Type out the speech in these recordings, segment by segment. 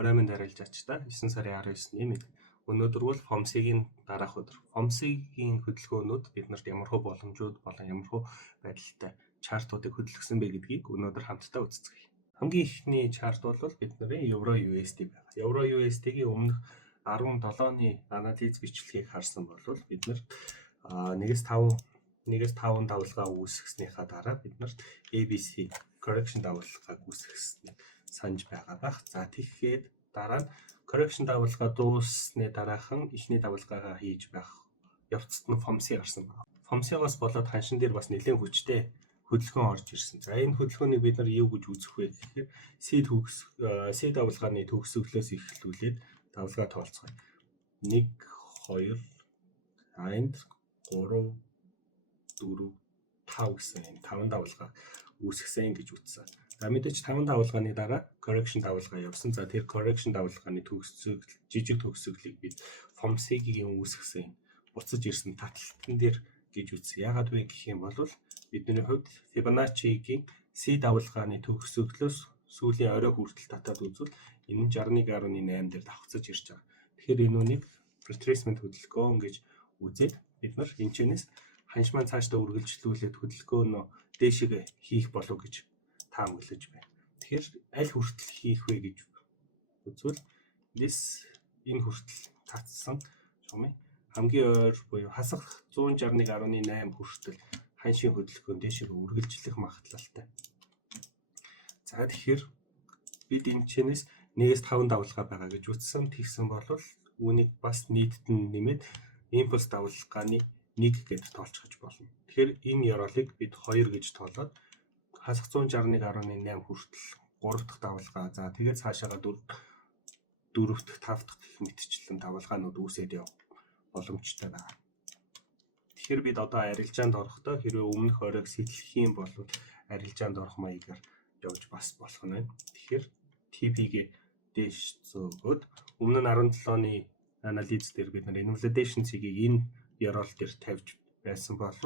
28 дараалж ачта 9 сарын 19-ний мэд. Өнөөдөр бол FOMC-ийн дараах өдөр. FOMC-ийн хөдөлгөөнүүд биднэрт ямархуу боломжууд болон ямархуу байдалтай чартуудыг хөдөлгөсөн бэ гэдгийг өнөөдөр хамтдаа үздэцгээе. Хамгийн ихний чарт бол бидний Euro USD байна. Euro USD-гийн өмнөх 17-ны анализ бичлэгийг харсан бол бид нар 1-5 давалгаа үүсгэснийхаа дараа бид нарт ABC correction давалгааг үүсгэснээр санаж байгаа бах. За тэгэхээр дараа нь correction давалгаа дууссаны дараахан эхний давалгаагаа хийж байх явцад нь FOMC гарсан байна. FOMC-гоос болоод ханшин дээр бас нэлээд хүчтэй хөдөлгөөн орж ирсэн. За энэ хөдөлгөөнийг бид нар юу гэж үзэх вэ гэхээр C давалгааны төгсгөлөөс эхлүүлээд давалгаа тоолцгоё. 1 2 3 4 5 гэсэн энэ 5 давалгаа үүсгэсэн гэж үзсэн. За мэдээч 5 давалгааны дараа correction давалгаа явсан. За тэр correction давалгааны жижиг төгсгөлийг бид FOMC-гийн үүсгэсэн буцаж ирсэн таталтан дээр гэж үзсэн. Яагаад вэ гэх юм бол бидний хувьд Fibonacci-гийн C давалгааны төгсгөлөөс сүүлийн орой хүртэл татаад үзвэл энэ 61.8 дээр давхцаж ирж байгаа. Тэгэхээр энэ үнийг retracement хөдөлгөөн гэж үзээд бид нар энэчнээс ханшмаа цаашдаа үргэлжлүүлээд хөдөлгөөнөө дээшээ хийх болов гэж таамаглаж байна. Тэгэхээр аль хүртэл хийх вэ гэж үзвэл энэ хүртэл татсан хамгийн ойр буюу хасах 161.8 хүртэл ханшийн хөдөлгөөн дээшээ үргэлжлэх магадлалтай. За тэгэхээр бид энэчнээс 1-5 давалгаа байгаа гэж үзсэн. Тэгсэн бол үүнийг бас нийтд нь нэмээд импульс давалгааны 1 гэж тоолцож болно. Тэгэхээр энэ ёроолыг бид 2 гэж тоолоод хасах 161.8 хүртэл 3 дахь давалгаа. За тэгээд цаашаага 4 дахь 5 дахь гэх мэтчлэн давалгаанууд үүсээд явах боломжтой байна. Тэгэхээр бид одоо арилжаанд орохдоо хэрвээ өмнөх оройг сэтэлэх юм бол арилжаанд орох маягаар явж бас болох нь байна. Тэгэхээр TP-гээ дээш зөөгөөд өмнө нь 17-ны анализ дээр бид нар invalidation цэгийг энэ ёроол дээр тавьж байсан бол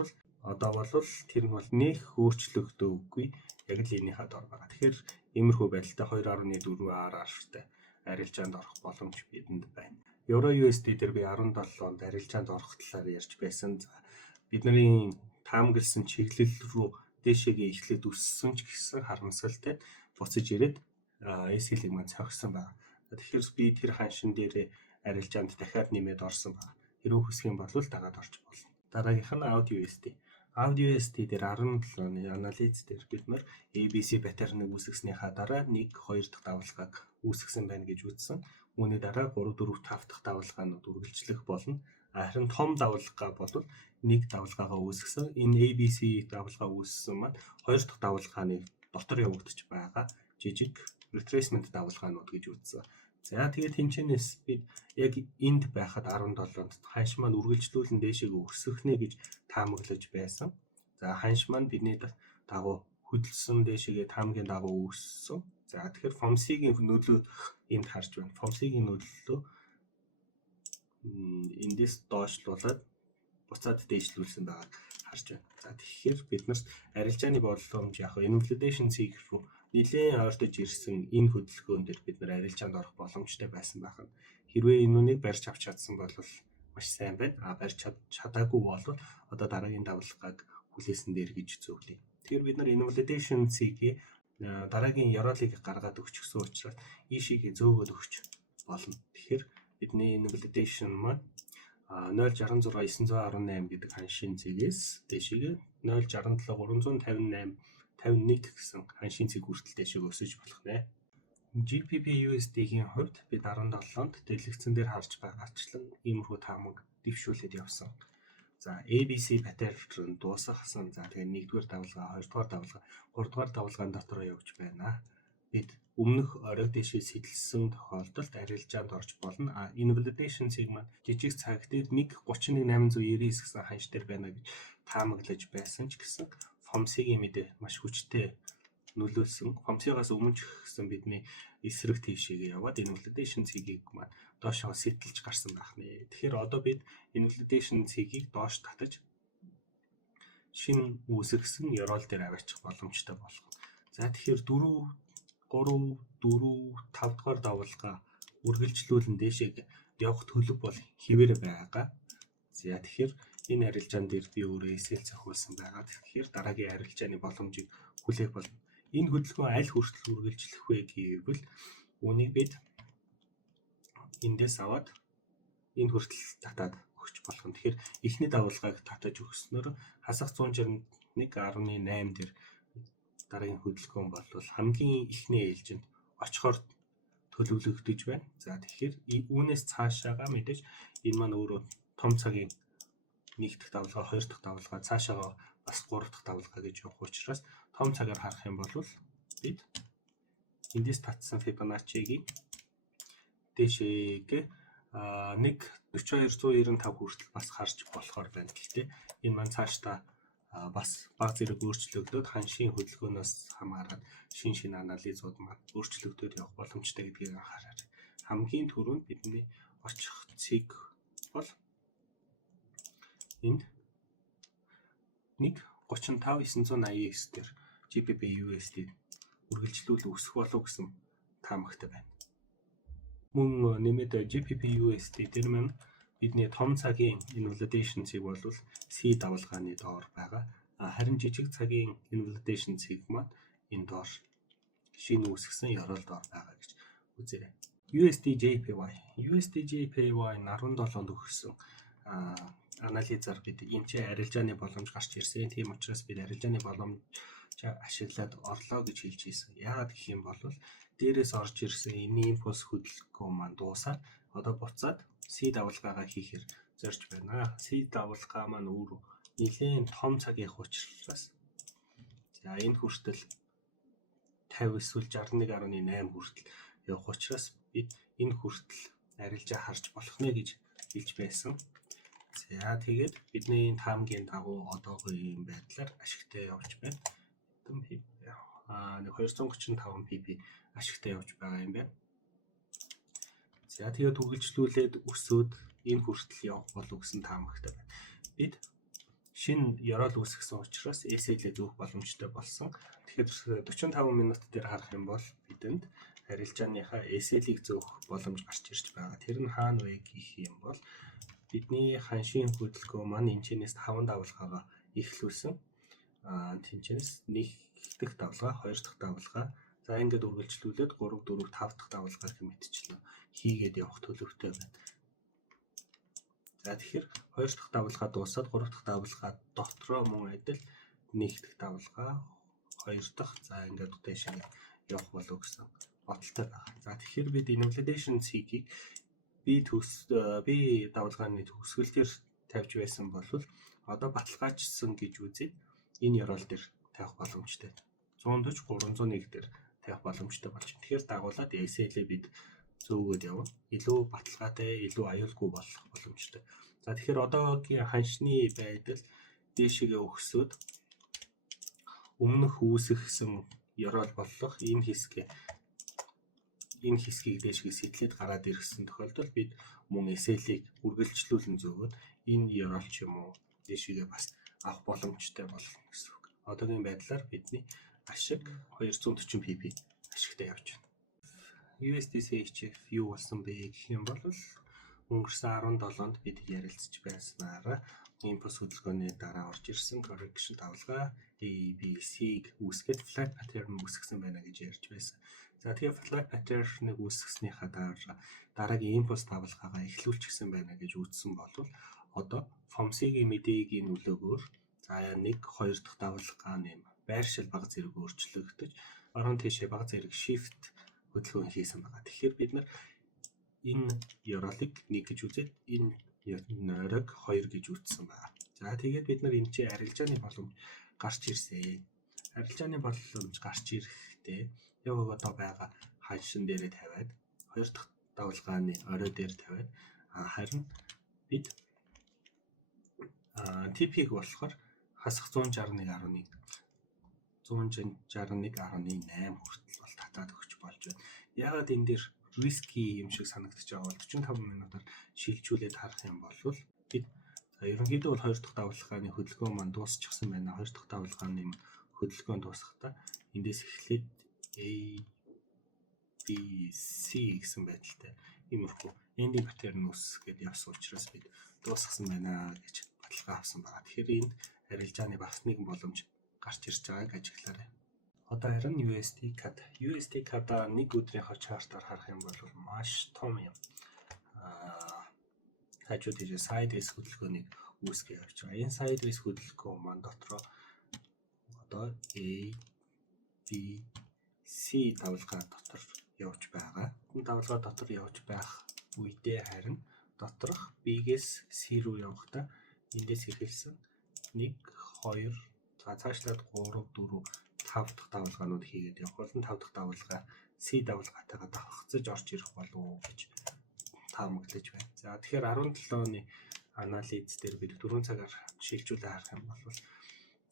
одоо бол тэр нь бол нэх өөрчлөгдөөгүй яг л энийхээ дор байгаа. Тэгэхээр иймэрхүү байдалтай 2.4-аар арилжаанд орох боломж бидэнд байна. Euro USD дээр би 17 онд арилжаанд орох талаар ярьж байсан. Бидний таамагласан чиглэл рүү дээшээгээ эхлээд өссөн ч гэсэн харамсалтай буцаж ирээд эсгэлийг маань цогсон байна. Тэгэхээр би тэр ханшин дээр арилжаанд дахиад нэмээд орсон байна. Хэрвээ хүсэх юм бол дагаад орж болно. Дараагийнх нь Audio USD. Audio USD дээр 17-ны анализ дээр бид нар ABC паттерныг үүсгэснийхаа дараа 1 2 дахь давалгааг үүсгэсэн байна гэж үзсэн. Үүний дараа 3 4 5 дахь давалгаанууд үргэлжлэх болно. Харин том давалгаа бол 1 давалгаагаа үүсгэсэн. Энэ ABC давалгаа үүссэн маань 2 дахь давалгааны дотор явагдаж байгаа жижиг retracement давалгаанууд гэж үзсэн. За тэгээд тэнцэнээс бид яг энд байхад 17-нд ханш маань үргэлжлүүлэн дээшээ өсөх нэ гэж таамаглаж байсан. За ханш маань бидний дагуу хөдөлсөн дээшээ таамагийн дагуу өссөн. За тэгэхээр FOMC-гийн нөлөө энд харж байна. FOMC-гийн нөлөө эндээс доошлуулад буцаад дээшлүүлсэн байгааг харж байна. За тэгэхээр бид нарт арилжааны боломж яг invalidation цэг рүү нэлээд ойртож ирсэн энэ хөдөлгөөн дээр бид нар арилжаанд орох боломжтой байсан байна. Хэрвээ энэ үнийг барьж авч чадсан бол маш сайн байна. Барьж чадаагүй бол одоо дараагийн давалгааг хүлээсэн дээр гэж зөвлөе. Тэгэхээр бид нар invalidation цэгийн дараагийн ёроолыг гаргаад өгч гэсэн учраас ийшээгээ зөөгөөд өгч болно. Тэгэхээр бидний invalidation маань 0.66 918 гэдэг ханшийн цэгээс дээшээ 0.67 358 51 гэсэн ханшийн цэг хүртэл дэшег өсөж болох нэ. GBP USD-ийн хувьд бид 17-нд дэлгэцэн дээр харж байгаачлан иймэрхүү таамаг дэвшүүлээд явсан. За ABC паттерн дуусгасан. За тэгээ 1-р давалгаа, 2-р давалгаа, 3-р давалгаан дотор явж байна. Бид өмнөх орой дэшээ сэтэлсэн тохиолдолд арилжаанд орж болно. Invalidation цэг маань жижиг цаг дээр 1.31899 гэсэн ханш дээр байна гэж таамаглаж байсан ч гэсэн FOMC-гийн мэдээ маш хүчтэй нөлөөлсөн. FOMC-гаас өмнө ч гэсэн бидний эсрэг тийшээгээ яваад invalidation цэгийг маань доошоо сэтэлж гарсан байх нэ. Тэгэхээр одоо бид invalidation цэгийг доош татаж шинэ үүсгэсэн ёроол дээр аваачих боломжтой болох. За тэгэхээр 3, 4, 5 дугаар давалгаа үргэлжлүүлэн дээшээ явах төлөв бол хэвээр байгаа. За тэгэхээр энэ арилжаан дээр би өөрөө эсэл зохиулсан байгаа. Тэгэхээр дараагийн арилжааны боломжийг хүлээх болно. Энэ хөдөлгөөн аль хүртэл үргэлжлэх вэ гэвэл үүнийг бид эндээс аваад энэ хүртэл татаад өгч болох юм. Тэгэхээр эхний давалгааг татаж өгснөөр хасах 161.8 дээр дараагийн хөдөлгөөн бол хамгийн ихний ээлжинд очихоор төлөвлөгдөж байна. За тэгэхээр үүнээс цаашаага мэдээж энэ маань өөрөө том цагийн 1 дахь давалгаа, 2 дахь давалгаа, цаашаага бас 3 дахь давалгаа гэж явах учраас том цагаар харах юм бол бид эндээс татсан Fibonacci-гийн дээшээгээ 1.4295 хүртэл бас харж болохоор байна. Гэхдээ энэ маань цаашдаа бас баг зэрэг өөрчлөгдөд ханшийн хөдөлгөөнөөс хамаарат шин анализууд маань өөрчлөгдөд явах боломжтой гэдгийг анхаарай. Хамгийн түрүүнд бидний очих цэг бол энд 1.35989 дээр GBP USD үргэлжлүүл өсөх болов гэсэн таамагтай байна. Мөн нэмээд GBP USD дээр маань бидний том цагийн invalidation цэг бол C давалгааны доор байгаа. Харин жижиг цагийн invalidation цэг маань энэ доор шинэ үүсгэсэн ёроол доор байгаа гэж үзээрэй. USD/JPY 17-нд өгсөн анализаар бид энэ ч арилжааны боломж гарч ирсэн. Тийм учраас бид арилжааны боломж ашиглаад орлоо гэж хэлж ийсэн. Яагаад гэх юм бол дээрээс орж ирсэн энэ импульс хөдөлгөөн маань дуусаад одоо буцаад C давалгаагаа хийхээр зорж байна. C давалгаа маань өөрөө нэлээд том цаг явах учраас за энэ хүртэл 50 эсвэл 61.8 хүртэл явах учраас бид энэ хүртэл арилжаа харж болох нэ гэж хэлж байсан. За тэгээд бидний таамгийн дагуу одоогийн ийм байдлаар ашигтай явж байна. 235 pp ашигтай явж байгаа юм байна. За тэгээд үргэлжлүүлээд өсөөд энэ хүртэл явах болов гэсэн таамагтай байна. Бид шинэ ёроол үүсгэсэн учраас SL-ээ зөөх боломжтой болсон. Тэгэхээр 45 минут дээр харах юм бол бидэнд арилжааныхаа SL-ийг зөөх боломж гарч ирж байгаа. Тэр нь хаана вэ гэх юм бол бидний ханшийн хөдөлгөөн маань энэчнээс 5 давалгаагаа эхлүүлсэн. Тэнчнээс 1 дахь давалгаа, 2 дахь давалгаа, за ингээд үргэлжлүүлээд 3, 4, 5 дахь давалгаа гэх мэтчлэн хийгээд явах төлөвтэй байна. За тэгэхээр 2 дахь давалгаа дуусаад 3 дахь давалгаа дотроо мөн адил 1 дахь давалгаа, 2 дахь, за ингээд дэшээ явах болов гэсэн бодолтой байна. За тэгэхээр бид invalidation цэгийг би давалгааны төгсгөл дээр тавьж байсан бол одоо баталгаажсан гэж үзээд энэ ёроол дээр тавих боломжтой. 140, 301 дээр тавих боломжтой болж байна. Тэгэхээр дагуулад SL-ээ бид зөөгөөд явна. Илүү баталгаатай, илүү аюулгүй болох боломжтой. За тэгэхээр одоогийн ханшны байдал дээшээгээ өгсөд өмнөх үүсгэсэн ёроол болох энэ хэсгийг дээшгээ сэтлээд гараад ирсэн тохиолдолд бид мөн SL-ийг үргэлжлүүлэн зөөгөөд энэ ёроол ч юм уу дээшгээ бас авах боломжтой болно гэсэн үг. Одоогийн байдлаар бидний ашиг 240 pp ашигтай явж байна. USD/CHF юу болсон бэ гэх юм бол өнгөрсөн 17-нд бид ярилцж байснараа импульс хөдөлгөөний дараа орж ирсэн correction давалгаа ABC-г үүсгээд flat pattern үүсгэсэн байна гэж ярьж байсан. За тэгээ flat pattern-ыг үүсгэснийхаа дараагийн импульс давалгаагаа эхлүүлчихсэн байна гэж үзсэн бол одоо FOMC-гийн мэдээгийн нөлөөгөөр за 1, 2 дахь давалгаа нэм байршил баг зэрэг өөрчлөгдөж орон тийшээ баг зэрэг shift хөдөлгөөн хийсэн байгаа. Тэгэхээр бид нар энэ ёроолыг 1 гэж үзээд энэ нойрог 2 гэж үзсэн байна. За тэгээд бид нар энэ чинь арилжааны боломж гарч ирсэн. Арилжааны боломж гарч ирэхдээ яг одоо байгаа ханшин дээрээ тавиад 2 дахь давалгааны орой дээр тавиад харин бид TP-г болохоор хасах 161.8 хүртэл бол татаад өгч болж байна. Яагаад энэ дээр risky юм шиг санагдаж байгаа бол 45 минутаар шилжүүлээд харах юм бол бид ерөнхийдөө бол 2 дахь давалгааны хөдөлгөөн маань дуусчихсан байна. 2 дахь давалгааны хөдөлгөөн дуусахдаа эндээс эхлээд B, C гэсэн байдалтай иймэрхүү ending pattern үүсгээд явсан учраас бид дуусгасан байна гэж баталгаа авсан байна. Тэгэхээр энд арилжааны бас нэгэн боломж гарч ирж байгааг ажиглаарай. Одоо харин USD CAD. USD CAD-а нэг өдрийнхөө чартаар харах юм бол маш том юм. Хажууд тийш sideways хөдөлгөөнийг үүсгэж явж байгаа. Энэ sideways хөдөлгөөн маань дотроо одоо A, B, C давлгаа дотор явж байгаа. Энэ давлгаа дотор явж байх үедээ харин доторх B-гээс C руу явахдаа эндээс эхэлсэн 1 2 за цаашлаад 3 4 5 дахь давлгаанууд хийгээд явах бол 5 дахь давлгаа C давлгаатайгаа давхцаж орж ирэх болов уу гэж таамаглаж байна. За тэгэхээр 17 оны анализ дээр бид 4 цагаар шилжүүлээ харах юм бол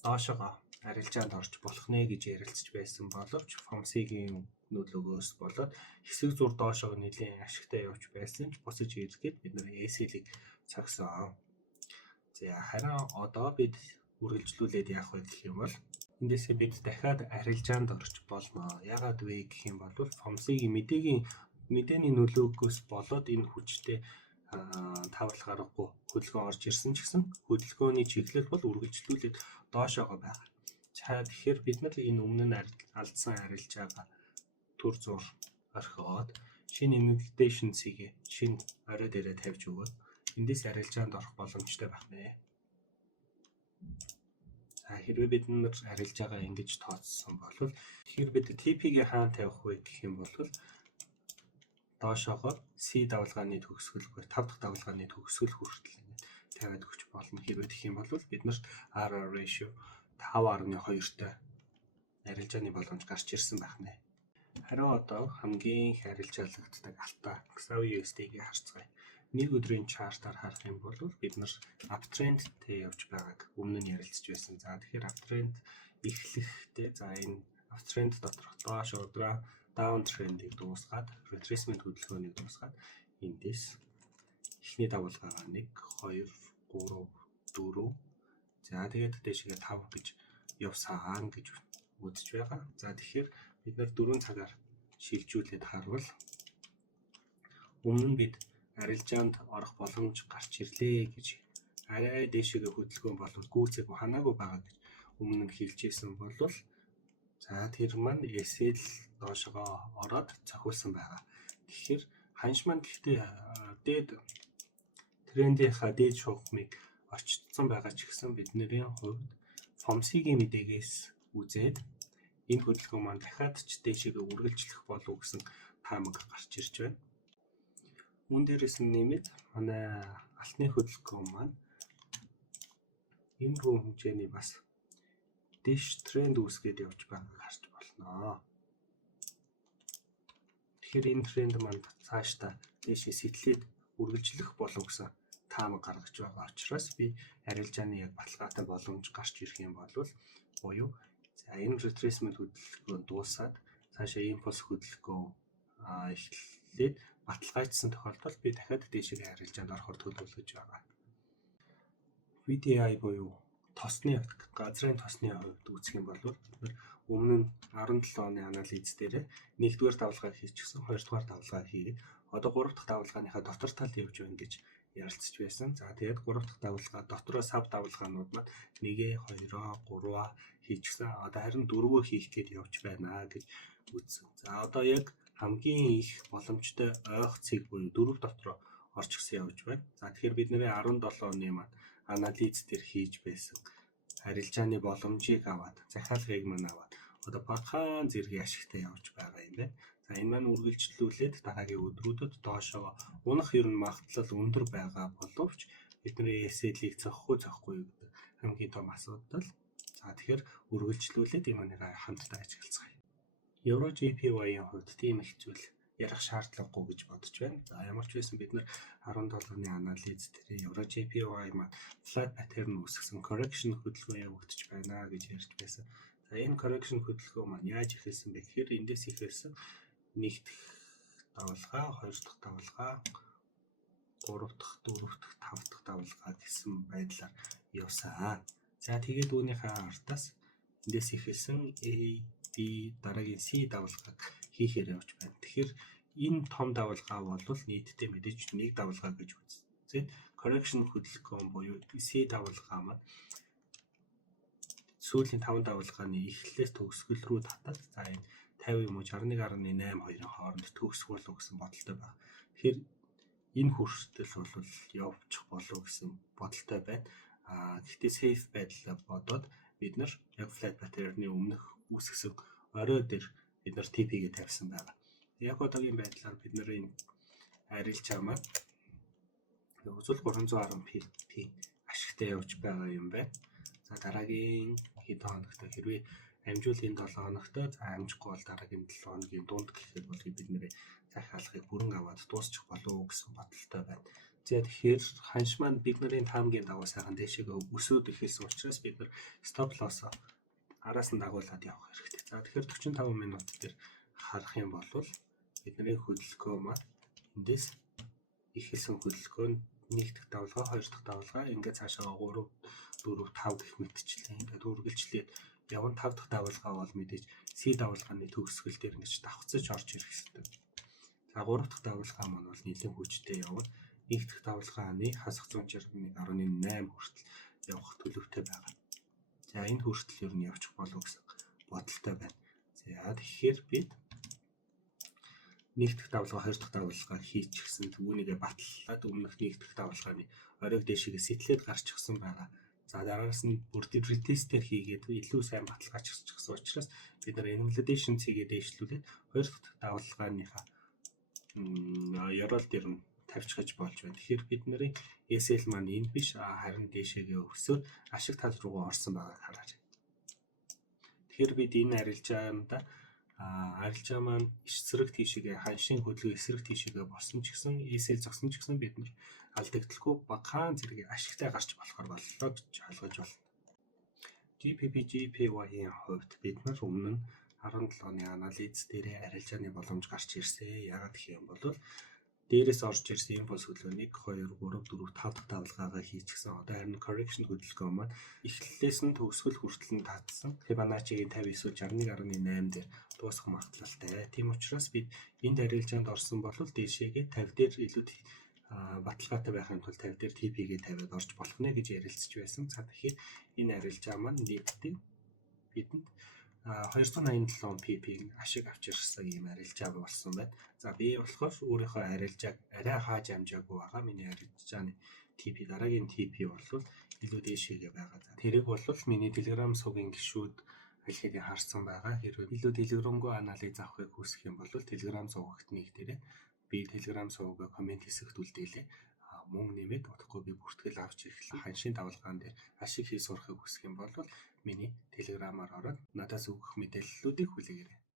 доошогоо арилжаанд орж болох нэ гэж ярилцж байсан боловч FOMC-ийн нөлөөгөөс болоод хэсэг зур доошогоо нэлийн ашигтай явж байсан ч босож ирэхэд бид нэр ACL-ийг цогсон. За харин одоо бид үргэлжлүүлээд яах вэ гэх юм бол эндээсээ бид дахиад арилжаанд орж болно. Яагаад вэ гэх юм бол FOMC-ийн мэдээний нөлөөгөөс болоод энэ хүчтэй тавлах аргагүй хөдөлгөөн орж ирсэн ч гэсэн хөдөлгөөний чиглэл бол үргэлжлүүлээд доошоогоо байгаа. За тэгэхээр бид нар энэ өмнө нь алдсан арилжаага төр зур орхиод шинэ invitation-ийг шинэ орой дээрээ тавьж өгөөд эндээс арилжаанд орох боломжтой байх нэ. За хэрвээ бид нар арилжаагаа ингэж тооцсон бол тэгэхээр бид TP-гээ хаана тавих вэ гэх юм бол доошоогоо C давлгааны төгсгөл 5 дахь давлгааны төгсгөл хүртэл ингэ тавиад өгч болно. Хэрвээ гэх юм бол бид нарт RR ratio 5.2-тай арилжааны боломж гарч ирсэн байх нэ. Харин одоо хамгийн их арилжаалагддаг алта XAVI-USD-ийг харцгаая. Нэг өдрийн чартаар харах юм бол бид нар uptrendтэй явж байгааг өмнө нь ярилцж байсан. За тэгэхээр uptrend эхлэхдээ за энэ uptrend доторх доош өдрөө downtrend-ийг дуусгаад retracement хөдөлгөөнийг дуусгаад эндээс эхний давалгаагаа 1 2 3 4 за тэгээд дэшгээ 5 гэж явсаа гэж үзэж байгаа. За тэгэхээр бид нар 4 цагаар шилжүүлээд харвал өмнө нь бид арилжаанд орох боломж гарч ирлээ гэж арай дэшгээ хөдөлгөөн болов гүйцээг ханаагүй байгаа гэж өмнө нь хэлжсэн бол за тэр маань эсэл доошогоо ороод цохиулсан байгаа. Тэгэхээр ханш маань гэхдээ дээд трендийнхаа дээд шугамыг орчдсон байгаа ч гэсэн бидний хувьд FOMC-ийн мэдээгээс үзээд энэ хөдөлгөөн маань дахиад ч дэшегээ үргэлжлэх болов гэсэн таамаг гарч ирж байна. Мөн дээрээс нь нэмээд манай алтны хөдөлгөөн маань энэ хэмжээний бас дэш тренд үүсгээд явж байгааг харж болно. Тэгэхээр энэ тренд маань цаашдаа дэшээ сэтлээд үргэлжлэх болов гэсэн таамаг гаргаж байгаа учраас би арилжааны яг баталгаатай боломж гарч ирэх юм бол буюу за энэ retracement хөдөлгөөн дуусаад цаашаа импульс хөдөлгөөн эхлээд баталгаажсан тохиолдолд би дахиад дэшегээ арилжаанд орохоор төлөвлөж байгаа. VDI буюу тосны газрын тосны хувьд үзэх юм бол өмнө нь 17 оны анализ дээр 1-р давлгаа хийчихсэн, 2-р давлгаа хийгээд одоо 3 дахь давлгааныхаа дотор талд явж байна гэж ярилцж байсан. За тэгээд 3 дахь давлгаа дотроо сав давлгаанууд маань 1-ээ, 2-оо, 3-аа хийчихсэн. Одоо харин 4-өө хийх гээд явж байна гэж үзсэн. За одоо яг хамгийн их боломжтой ойх цэг буюу 4 дотроо орчихсан явж байна. За тэгэхээр бид нэрээ 17 оны маань анализ дээр хийж байсан арилжааны боломжийг аваад захиалгыг маань аваад одоо багахан зэргийн ашигтай явж байгаа юм байна. За энэ маань үргэлжлүүлээд дараагийн өдрүүдэд доошоо унах ер нь магадлал өндөр байгаа боловч бидний SL-ийг зохихгүй гэдэг хамгийн том асуудал. За тэгэхээр үргэлжлүүлээд энэ манийг хамтдаа ажиглацгаая. Euro JPY-ийн хувьд тийм их зүйл ярих шаардлагагүй гэж бодож байна. За ямар ч байсан бид нар 17 оны анализ дээр Euro JPY маань flat pattern үүсгэсэн correction хөдөлгөөн явагдаж байна гэж ярьж байсан. За энэ correction хөдөлгөөн маань яаж эхэлсэн бэ гэхээр эндээс эхэлсэн 1 дахь давлгаа, 2 дахь давлгаа, 3 дахь, 4 дахь, 5 дахь давлгаа гэсэн байдлаар явсан. За тэгээд үүнийхээ артаас эндээс эхэлсэн A, D, дараагийн C давалгааг хийхээр явж байна. Тэгэхээр энэ том давалгаа бол нийтдээ мэдээж нэг давалгаа гэж үзье. Correction хөдөлгөөн буюу C давалгаа маань сүүлийн 5 давалгааны эхлэлээс төгсгөл рүү татаад за энэ 50 юм уу 61.82-ын хооронд төгсөх болов гэсэн бодолтой байна. Тэгэхээр энэ хүртэл бол явчих болов гэсэн бодолтой байна. Гэхдээ safe байдлаа бодоод бид нар яг flat pattern-ы өмнөх үүсгэсэн орой дээр бид нар TP-гээ тавьсан байна. Яг одоогийн байдлаар бид нарын арилжаа маань үзэл 310 PP ашигтай явж байгаа юм байна. За дараагийн хэдэн хоногт хэрвээ амжуулын 7 хоногт за амжихгүй бол дараагийн 7 хоногийн дунд гэхэд бол бид нэр захиалгыг бүрэн аваад дуусчих болов гэсэн бодолтой байна. За тэгэхээр ханш маань бид нарын таамгийн дагуу сайхан дэшегээ өсөөд эхэлсэн учраас бид нар stop loss араас нь дагуулад явах хэрэгтэй. За тэгэхээр 45 минут дээр харах юм бол бидний хөдөлгөөн маань эндээс эхэлсэн хөдөлгөөн нэг дахь давалгаа, хоёр дахь давалгаа ингээд цаашаа 3, 4, 5 гэх мэтчлэн ингээд үргэлжлээд явна. 5 дахь давалгаа бол мэдээж C давалгааны төгсгөл дээр ингэж давхцаж орж ирэх хэрэгтэй. За 3 дахь давалгаа маань бол нэлээд хүчтэй явна. Нэг дахь давалгааны хасах 161.8 хүртэл явах төлөвтэй байгаа. За энэ хүртэл ер нь явчих болов гэсэн бодолтой байна. За тэгэхээр бид нэг дахь давалгаа, хоёр дахь давалгаа хийчихсэн түүнийгээ батлаад өмнөх нэг дахь давалгааны оройг дэшегээ сэтлээд гарчихсан байгаа. За дараагаас нь бүр retest-ээр хийгээд илүү сайн баталгаачихсан учраас бид нар invalidation цэгээ дээшлүүлээд хоёр дахь давалгааныхаа ёроол дээр нь тавьчихж болж байна. Тэгэхээр бид нарын SL маань энд биш харин дэшегээ өсөөр ашиг тал руугаа орсон байгааг хараарай. Тэгэхээр бид энэ арилжаа маань эсрэг тийшээгээ ханшийн хөдөлгөөн эсрэг тийшээгээ болсон ч гэсэн SL зогсон ч гэсэн бид нар алдагдaltaгүй багахан зэрэг ашигтай гарч болохоор боллоо гэж ойлгож байна. GPP GPY-ийн хувьд бид нар өмнө нь 17-ны анализ дээрээ арилжааны боломж гарч ирсэн. Яагаад гэх юм бол дээрээс орж ирсэн импульс хөдөлгөөнийг 2, 3, 4, 5 дахь давалгаагаа хийчихсэн. Одоо харин correction хөдөлгөөн маань эхлэлээс нь төгсгөл хүртэл нь татсан. Fibonacci-гийн 50 эсвэл 61.8 дээр дуусах магадлалтай. Тийм учраас бид энд арилжаанд орсон бол дээшээгээ 50 дээр илүү баталгаатай байхын тулд 50 дээр TP-гээ тавиад орж болох нэ гэж ярилцж байсан. За тэгэхээр энэ арилжаа маань нийтдээ бидэнд 287 PP-ийн ашиг авчирсан юм арилжаа болсон байна. За би болохоор өөрийнхөө арилжааг арай хааж амжаагүй байгаа. Миний арилжааны TP дараагийн TP бол илүү дээшээгээ байгаа. За тэрийг бол миний Telegram сувгийн гишүүд аль хэдийн харсан байгаа. Хэрвээ илүү Telegram-гүй анализ авахыг хүсэх юм бол Telegram сувгт нэгдээрэй. Би Telegram сувгаа комент хэсэгт үлдээлээ. Мөн нэмээд утгагүй би бүртгэл авч ирэх ханшийн давалгаан дээр ашиг хийж сурахыг хүсэх юм бол миний Telegram-аар ороод надаас өгөх мэдээллүүдийг хүлээгээрэй.